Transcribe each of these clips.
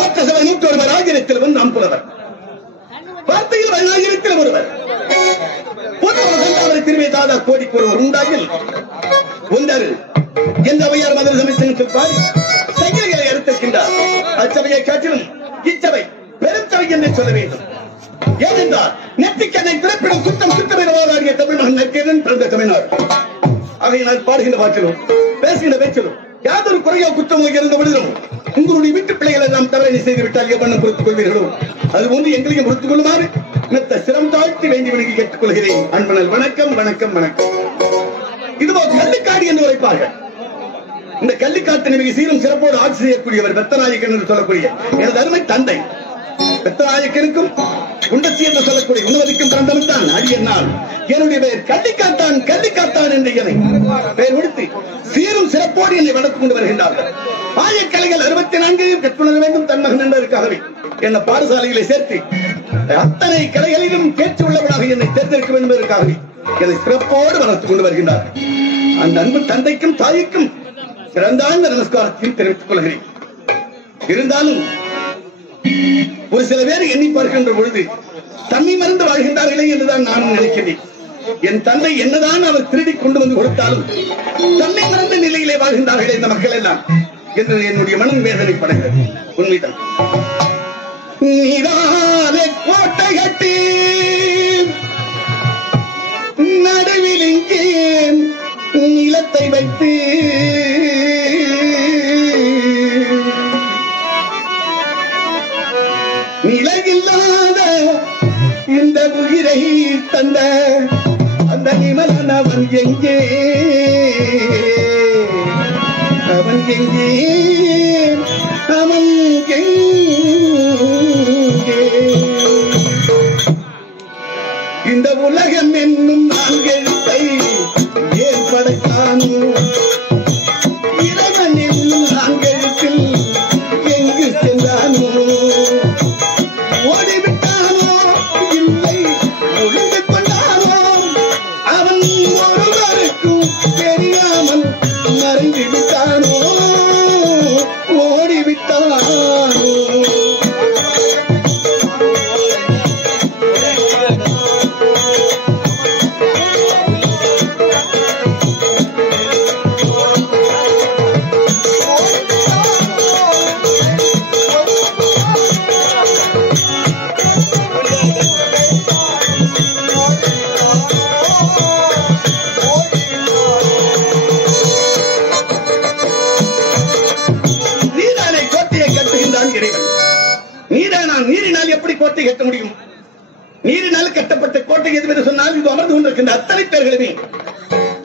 ஆற்றசபை 101 ஆயிரத்தில் நாம் புலவர், வார்த்தையில் 1000 ஒருவர், திருவே தாதா கோடிக்கு ஒருவர் உண்டாகில் ஒன்றரு என்ற அவையார் மதுரை சமைச்சனுக்கு பாடி சைகைகளை எடுத்திருக்கின்றார். அச்சபையை காட்டிலும் இச்சபை பெரும் சபை என்று சொல்ல வேண்டும். ஏனென்றால் நெற்றிக்கதை பிறப்பிடம் குற்றம் குற்றமிழவாதாடிய தமிழ்மகன் நற்கேரன் பிறந்த தமிழ்நாடு. ஆகையினால் பாடுகின்ற பாட்டிலும் பேசுகின்ற பேச்சிலும் யாதொரு குறையோ குற்றமோ இருந்த பொழுதும் உங்களுடைய வீட்டு பிள்ளைகள் எல்லாம் தவறை செய்து விட்டால் எவ்வளவு பொறுத்துக் கொள்வீர்களோ அதுபோன்று எங்களையும் பொறுத்துக் கொள்ளுமாறு மெத்த சிரம் தாழ்த்தி வேண்டி வணங்கி கேட்டுக் கொள்கிறேன். அன்பனல் வணக்கம் வணக்கம் வணக்கம். இதுவோ கள்ளிக்காடு என்று உரைப்பார்கள். இந்த கள்ளிக்காட்டு மிக சீரும் சிறப்போடு ஆட்சி செய்யக்கூடியவர் பெத்தநாயக்கன் என்று சொல்லக்கூடிய எனது அருமை தந்தை. பெத்தநாயக்கனுக்கும் குண்டச்சி என்று சொல்லக்கூடிய உணவதிக்கும் பிறந்தவன் தான் அடியனால் என்னுடைய பெயர் கள்ளிக்காத்தான். கள்ளிக்காத்தான் என்று என்னை பெயர் கொடுத்து சீரும் சிறப்போடு என்னை வளர்த்துக் கொண்டு வருகின்றார்கள். ஆயக்கலைகள் 64 கற்றுணர வேண்டும் தன் மகன் என்பதற்காகவே என்னை பாடசாலைகளை சேர்த்து அத்தனை கலைகளிலும் கேட்டு உள்ளவனாக என்னை தேர்ந்தெடுக்க வேண்டும் என்பதற்காகவே என்னை சிறப்போடு வளர்த்துக் கொண்டு வருகின்றார். அந்த அன்பு தந்தைக்கும் தாய்க்கும் சிறந்தாழ்ந்த நமஸ்காரத்தையும் தெரிவித்துக் கொள்கிறேன். இருந்தாலும் ஒரு சில பேர் எண்ணி பார்க்கின்ற பொழுது தன்னை மறந்து வாழ்கின்றார்களே என்றுதான் நானும் நினைக்கிறேன். என் தந்தை என்னதான் அவர் திருடி கொண்டு வந்து கொடுத்தாலும் தன்னை மறந்த நிலையிலே வாழ்கின்றார்களே இந்த மக்கள் எல்லாம் என்று என்னுடைய மனம் வேதனைப்படுகிறது. உண்மைதான். நீராலே கோட்டை கட்டி நடுவில் இங்கே நிலத்தை வைத்து நிலையில்லாத இந்த உயிரை தந்த அந்த நிமலன் அவன் எங்கே? அவன் எங்கே? அவன் எங்கே? இந்த உலகம் என்னும் நான்கெழுத்தை ஏன் படைத்தானோ? இறைவன் என்னும் நான்கெழுத்தில் எங்கு சென்றானோ? ஓடிவிட்டானோ இல்லை ஒளிந்து கொண்டானோ? அவன் ஒருவருக்கும் தெரியாமல் மறைந்து விட்டானோ? ஓடிவிட்டானோ? நீரினால் எப்படி கோட்டை கட்ட முடியும்? நீரினால் கட்டப்பட்ட கோட்டை எது சொன்னால் இது அமர்ந்து கொண்டிருக்கின்ற அத்தனை பேர்களுமே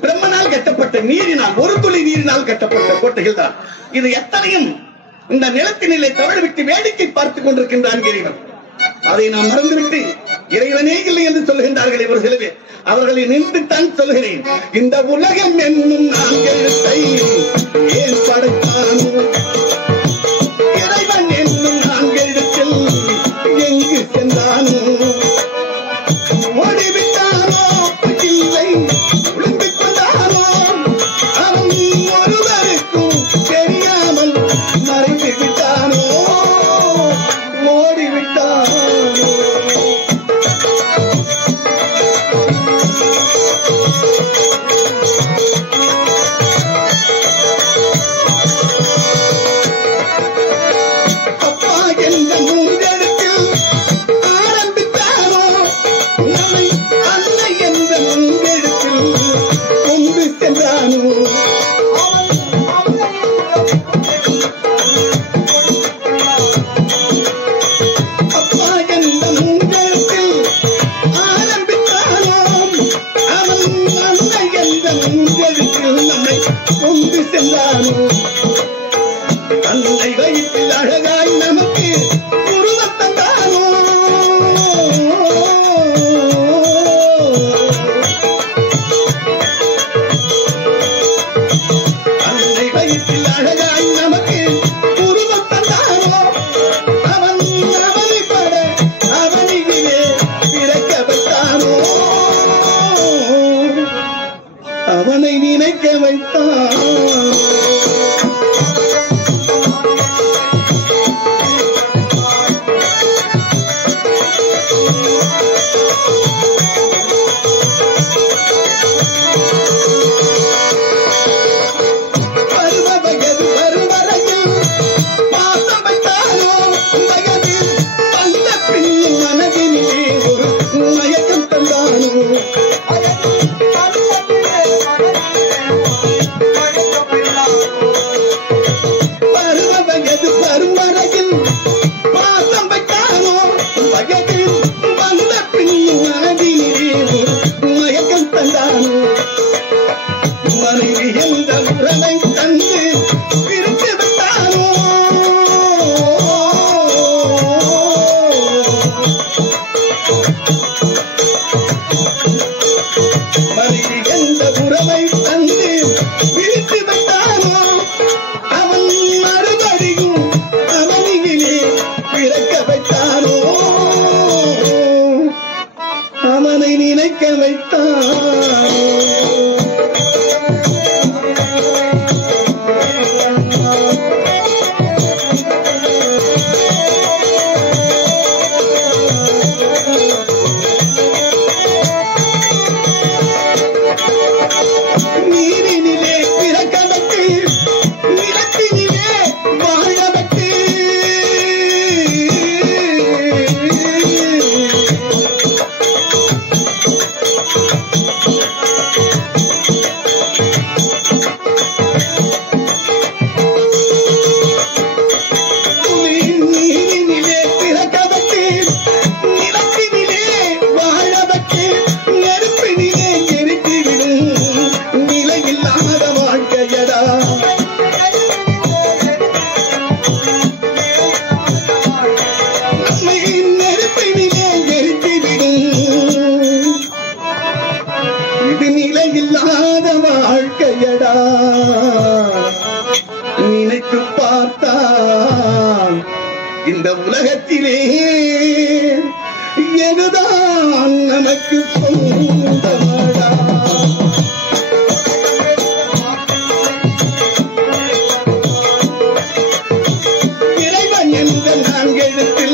பிரம்மனால் கட்டப்பட்ட நீரினால் ஒரு துளி நீரினால் கட்டப்பட்ட கோட்டைகள் தான். இது எத்தனையும் இந்த நிலத்தினிலே தவழ விட்டு வேடிக்கை பார்த்துக் கொண்டிருக்கின்றான் இறைவன். அதை நாம் மறந்துவிட்டு இறைவனே இல்லை என்று சொல்லுகின்றார்கள் இவர் சில பேர். அவர்களை நின்றுத்தான் சொல்கிறேன். இந்த உலகம் என்னும் நான்கெழுத்தை ஏன் படைத்தானோ? இறைவன் என்னும் நான்கெழுத்தில் எங்கு சென்றானோ? ஓடிவிட்டானோ இல்லை ஒளிந்து கொண்டானோ? அவன் ஒருவருக்கும் தெரியாமல் மறைந்து விட்டானோ? ஓடிவிட்டானோ? இந்த உலகத்திலே எதுதான் நமக்கு சொந்தமாடா? இறைவன் என்ற நான் எழுத்து